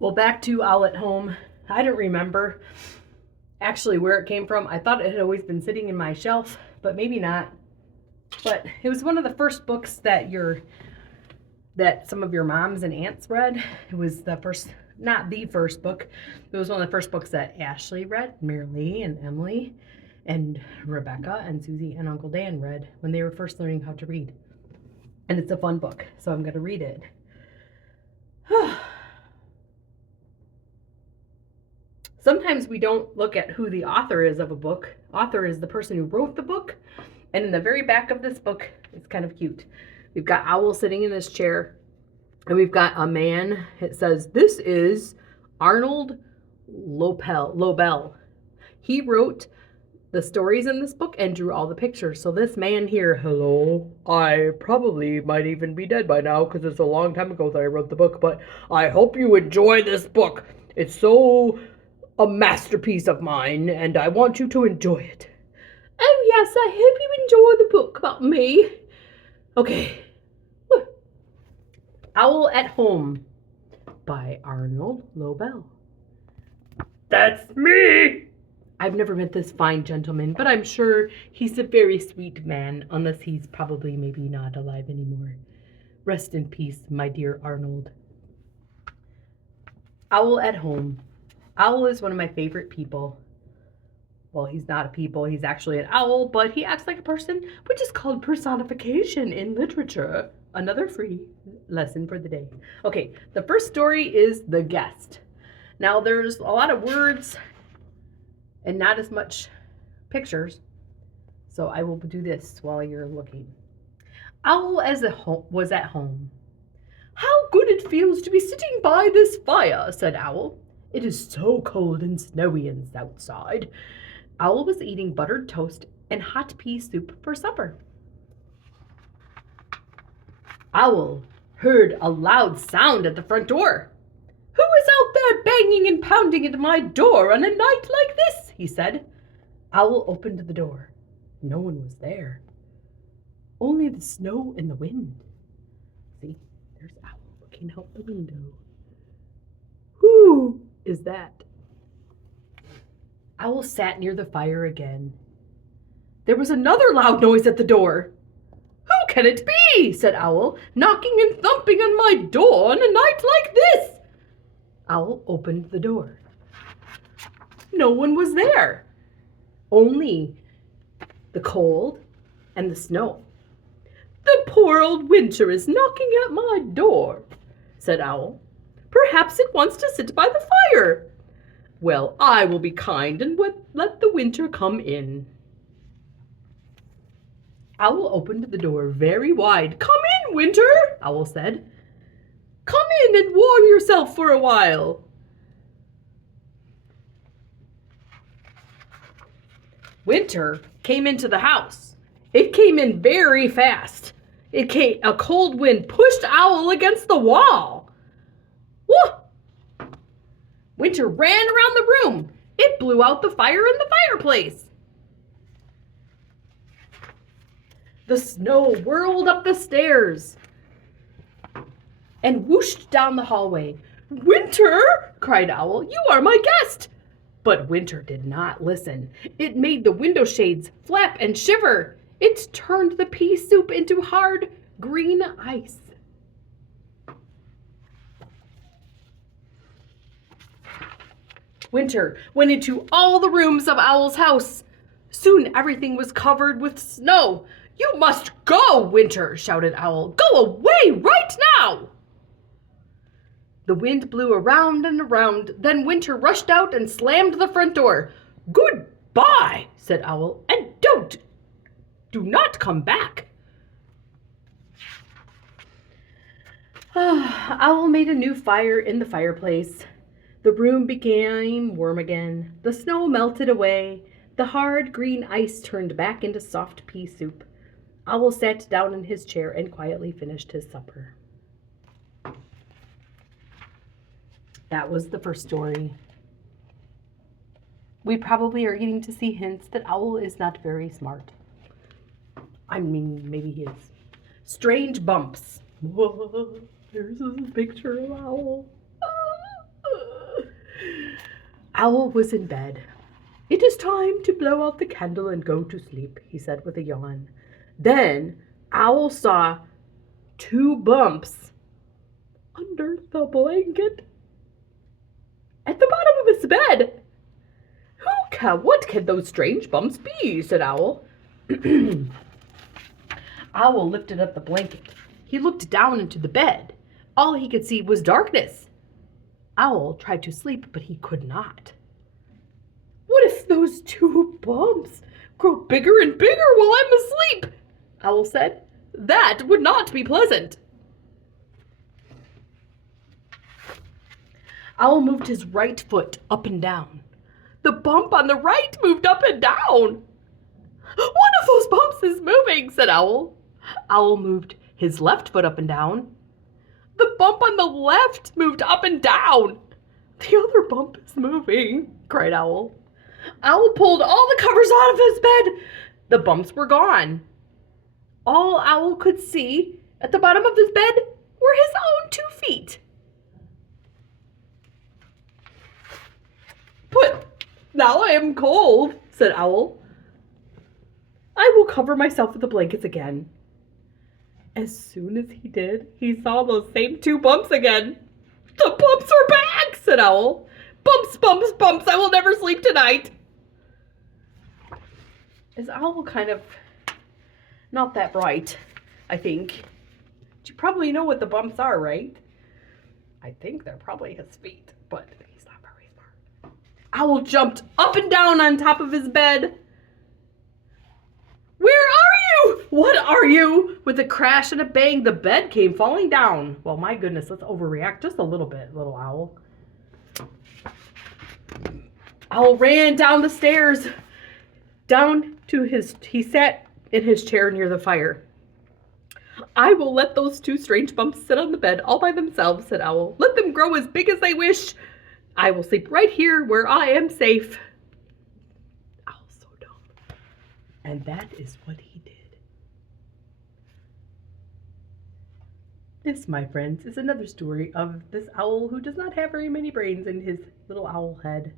Well, back to Owl at Home. I don't remember actually where it came from. I thought it had always been sitting in my shelf, but maybe not. But it was one of the first books that some of your moms and aunts read. It was the first, not the first book. It was one of the first books that Ashley read, Lee and Emily and Rebecca and Susie and Uncle Dan read when they were first learning how to read. And it's a fun book, so I'm going to read it. Sometimes we don't look at who the author is of a book. Author is the person who wrote the book. And in the very back of this book, it's kind of cute. We've got Owl sitting in this chair, and we've got a man. It says, this is Arnold Lobel. He wrote the stories in this book and drew all the pictures. So this man here, hello, I probably might even be dead by now because it's a long time ago that I wrote the book, but I hope you enjoy this book. It's so a masterpiece of mine, and I want you to enjoy it. Oh, yes, I hope you enjoy the book about me. Okay. Owl at Home by Arnold Lobel. That's me! I've never met this fine gentleman, but I'm sure he's a very sweet man, unless he's probably maybe not alive anymore. Rest in peace, my dear Arnold. Owl at Home. Owl is one of my favorite people. Well, he's not a people, he's actually an owl, but he acts like a person, which is called personification in literature. Another free lesson for the day. Okay, the first story is The Guest. Now, there's a lot of words and not as much pictures, so I will do this while you're looking. Owl was at home. How good it feels to be sitting by this fire, said Owl. It is so cold and snowy outside. Owl was eating buttered toast and hot pea soup for supper. Owl heard a loud sound at the front door. Who is out there banging and pounding at my door on a night like this? He said. Owl opened the door. No one was there. Only the snow and the wind. See, there's Owl looking out the window. Who is that? Owl sat near the fire again. There was another loud noise at the door. Who can it be? Said Owl, knocking and thumping on my door on a night like this. Owl opened the door. No one was there. Only the cold and the snow. The poor old winter is knocking at my door, said Owl. Perhaps it wants to sit by the fire. Well, I will be kind and let the winter come in. Owl opened the door very wide. Come in, Winter, Owl said. Come in and warm yourself for a while. Winter came into the house. It came in very fast. A cold wind pushed Owl against the wall. Whoa! Winter ran around the room. It blew out the fire in the fireplace. The snow whirled up the stairs and whooshed down the hallway. Winter, cried Owl, you are my guest. But Winter did not listen. It made the window shades flap and shiver. It turned the pea soup into hard green ice. Winter went into all the rooms of Owl's house. Soon everything was covered with snow. You must go, Winter, shouted Owl. Go away right now! The wind blew around and around. Then Winter rushed out and slammed the front door. Goodbye, said Owl, and do not come back. Owl made a new fire in the fireplace. The room became warm again. The snow melted away. The hard green ice turned back into soft pea soup. Owl sat down in his chair and quietly finished his supper. That was the first story. We probably are getting to see hints that Owl is not very smart. I mean, maybe he is. Strange bumps. Whoa, there's a picture of Owl. Owl was in bed. "It is time to blow out the candle and go to sleep," he said with a yawn. Then Owl saw 2 bumps under the blanket at the bottom of his bed. What can those strange bumps be?" said Owl. Owl lifted up the blanket. He looked down into the bed. All he could see was darkness. Owl tried to sleep, but he could not. "What if those 2 bumps grow bigger and bigger while I'm asleep?" Owl said. "That would not be pleasant." Owl moved his right foot up and down. The bump on the right moved up and down. "One of those bumps is moving," said Owl. Owl moved his left foot up and down. The bump on the left moved up and down. "The other bump is moving," cried Owl. Owl pulled all the covers out of his bed. The bumps were gone. All Owl could see at the bottom of his bed were his own 2 feet. "But now I am cold," said Owl. "I will cover myself with the blankets again." As soon as he did, he saw those same 2 bumps again. "The bumps are back," said Owl. "Bumps, bumps, bumps, I will never sleep tonight." Is Owl kind of not that bright, I think. You probably know what the bumps are, right? I think they're probably his feet, but he's not very smart. Owl jumped up and down on top of his bed. "Where are you? What are you?" With a crash and a bang, the bed came falling down. Well, my goodness, let's overreact just a little bit, little Owl. Owl ran down the stairs, he sat in his chair near the fire. "I will let those 2 strange bumps sit on the bed all by themselves," said Owl. "Let them grow as big as they wish. I will sleep right here where I am safe." Owl's so dumb. And that is what he did. This, my friends, is another story of this owl who does not have very many brains in his little owl head.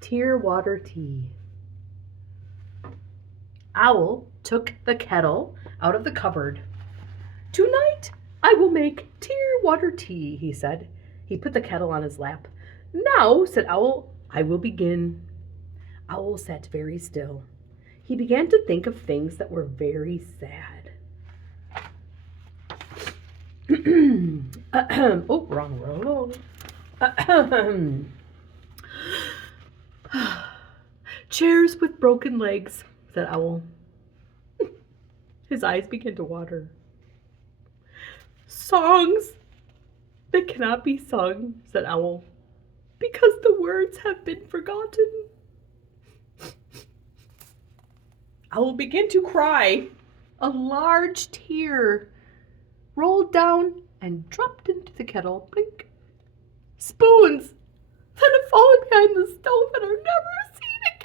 Tear water tea. Owl took the kettle out of the cupboard. "Tonight I will make tear water tea," he said. He put the kettle on his lap. "Now," said Owl, "I will begin." Owl sat very still. He began to think of things that were very sad. Oh, wrong. "Chairs with broken legs," said Owl. His eyes began to water. "Songs that cannot be sung," said Owl, "because the words have been forgotten." Owl began to cry. A large tear rolled down and dropped into the kettle. Blink. Spoons that have fallen behind the stove and are never seen again.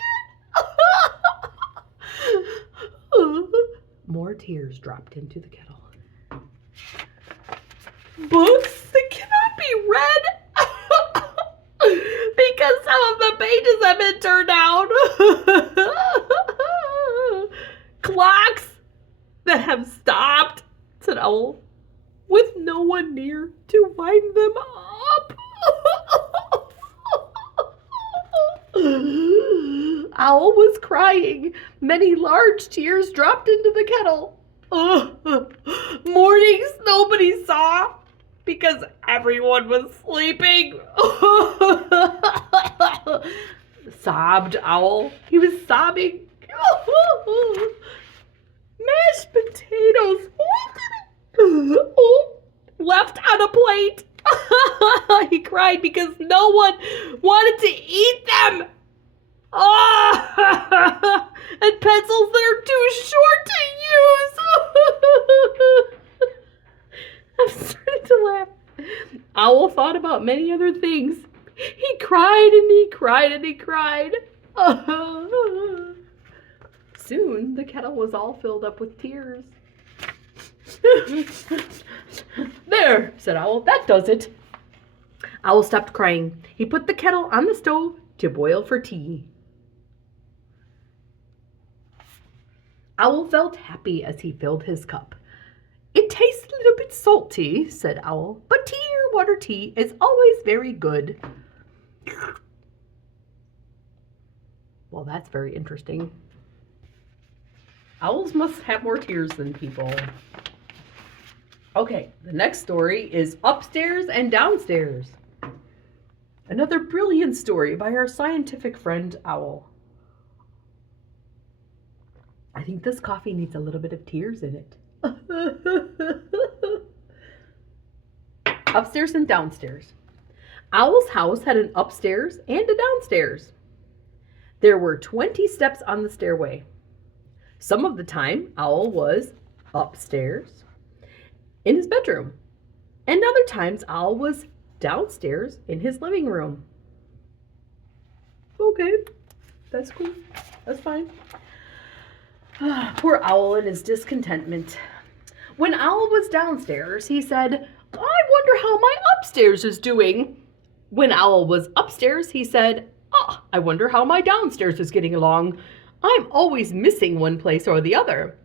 More tears dropped into the kettle. Books that cannot be read because some of the pages have been turned down. Clocks that have stopped, said Owl, with no one near to wind them up. Owl was crying. Many large tears dropped into the kettle. Mornings nobody saw because everyone was sleeping. Sobbed Owl. He was sobbing. Mashed potatoes left on a plate. He cried because no one wanted to eat them. And pencils that are too short to use. I'm starting to laugh. Owl thought about many other things. He cried and he cried and he cried. Soon the kettle was all filled up with tears. There, said Owl, that does it. Owl stopped crying. He put the kettle on the stove to boil for tea. Owl felt happy as he filled his cup. It tastes a little bit salty, said Owl, but tea or water tea is always very good. Well, that's very interesting. Owls must have more tears than people. Okay, the next story is Upstairs and Downstairs. Another brilliant story by our scientific friend Owl. I think this coffee needs a little bit of tears in it. Upstairs and Downstairs. Owl's house had an upstairs and a downstairs. There were 20 steps on the stairway. Some of the time, Owl was upstairs in his bedroom, and other times Owl was downstairs in his living room. Okay, that's cool. That's fine. Poor Owl and his discontentment. When Owl was downstairs, he said, I wonder how my upstairs is doing. When Owl was upstairs, he said, I wonder how my downstairs is getting along. I'm always missing one place or the other.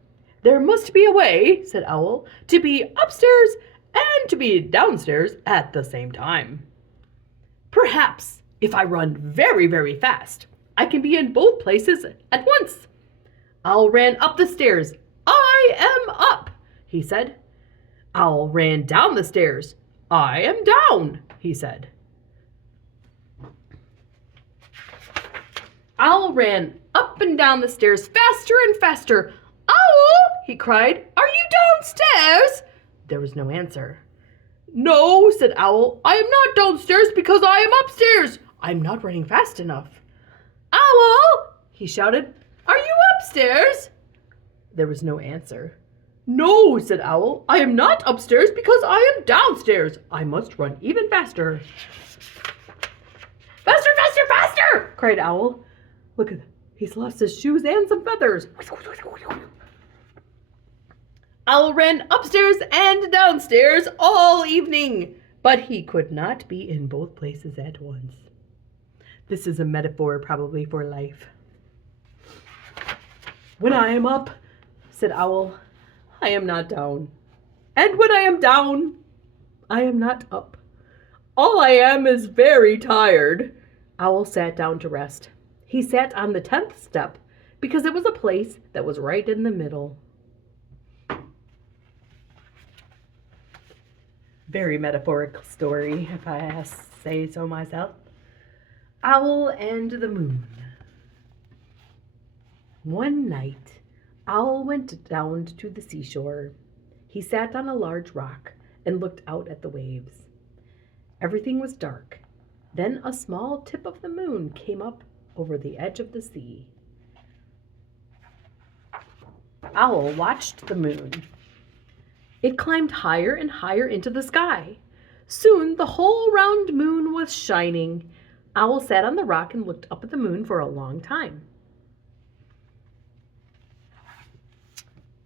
There must be a way, said Owl, to be upstairs and to be downstairs at the same time. Perhaps if I run very, very fast, I can be in both places at once. Owl ran up the stairs. I am up, he said. Owl ran down the stairs. I am down, he said. Owl ran up and down the stairs faster and faster. Owl, he cried, are you downstairs? There was no answer. No, said Owl, I am not downstairs because I am upstairs. I'm not running fast enough. Owl, he shouted, are you upstairs? There was no answer. No, said Owl, I am not upstairs because I am downstairs. I must run even faster. Faster, faster, faster, cried Owl. Look at that. He's lost his shoes and some feathers. Owl ran upstairs and downstairs all evening, but he could not be in both places at once. This is a metaphor probably for life. When I am up, said Owl, I am not down. And when I am down, I am not up. All I am is very tired. Owl sat down to rest. He sat on the 10th step because it was a place that was right in the middle. Very metaphorical story, if I say so myself. Owl and the Moon. One night, Owl went down to the seashore. He sat on a large rock and looked out at the waves. Everything was dark. Then a small tip of the moon came up over the edge of the sea. Owl watched the moon. It climbed higher and higher into the sky. Soon the whole round moon was shining. Owl sat on the rock and looked up at the moon for a long time.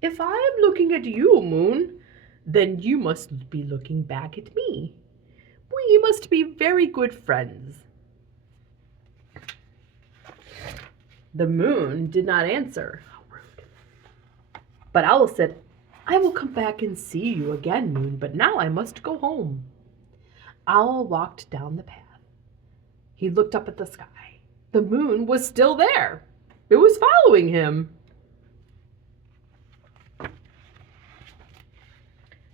If I am looking at you, Moon, then you must be looking back at me. We must be very good friends. The moon did not answer. How rude. But Owl said, I will come back and see you again, Moon, but now I must go home. Owl walked down the path. He looked up at the sky. The moon was still there. It was following him.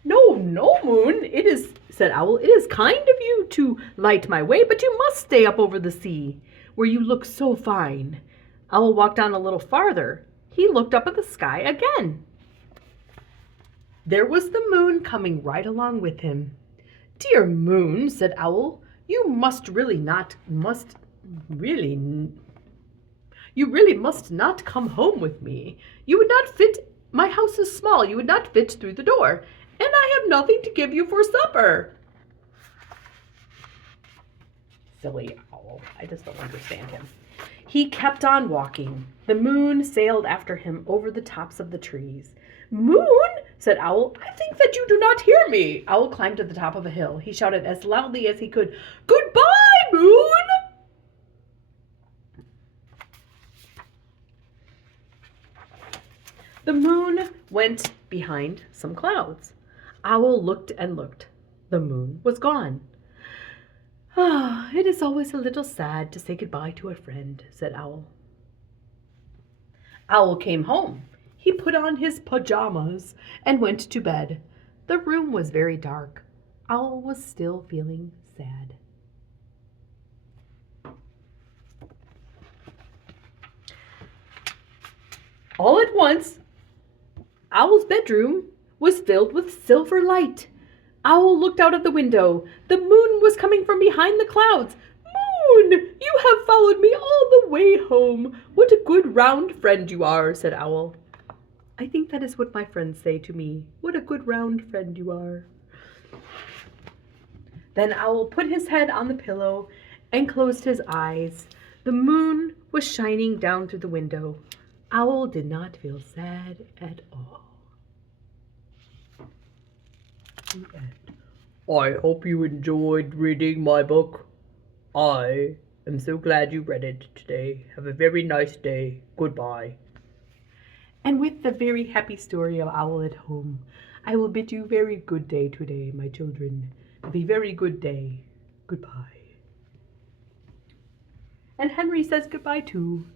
No, Moon, it is, said Owl, it is kind of you to light my way, but you must stay up over the sea, where you look so fine. Owl walked on a little farther. He looked up at the sky again. There was the moon coming right along with him. Dear Moon, said Owl, you really must not come home with me. You would not fit, my house is small, you would not fit through the door, and I have nothing to give you for supper. Silly Owl, I just don't understand him. He kept on walking. The moon sailed after him over the tops of the trees. Moon, said Owl. I think that you do not hear me. Owl climbed to the top of a hill. He shouted as loudly as he could, Goodbye, Moon! The moon went behind some clouds. Owl looked and looked. The moon was gone. Ah, it is always a little sad to say goodbye to a friend, said Owl. Owl came home. He put on his pajamas and went to bed. The room was very dark. Owl was still feeling sad. All at once, Owl's bedroom was filled with silver light. Owl looked out of the window. The moon was coming from behind the clouds. Moon, you have followed me all the way home. What a good round friend you are, said Owl. I think that is what my friends say to me. What a good round friend you are. Then Owl put his head on the pillow and closed his eyes. The moon was shining down through the window. Owl did not feel sad at all. The end. I hope you enjoyed reading my book. I am so glad you read it today. Have a very nice day. Goodbye. And with the very happy story of Owl at Home, I will bid you very good day today, my children. Have a very good day. Goodbye. And Henry says goodbye too.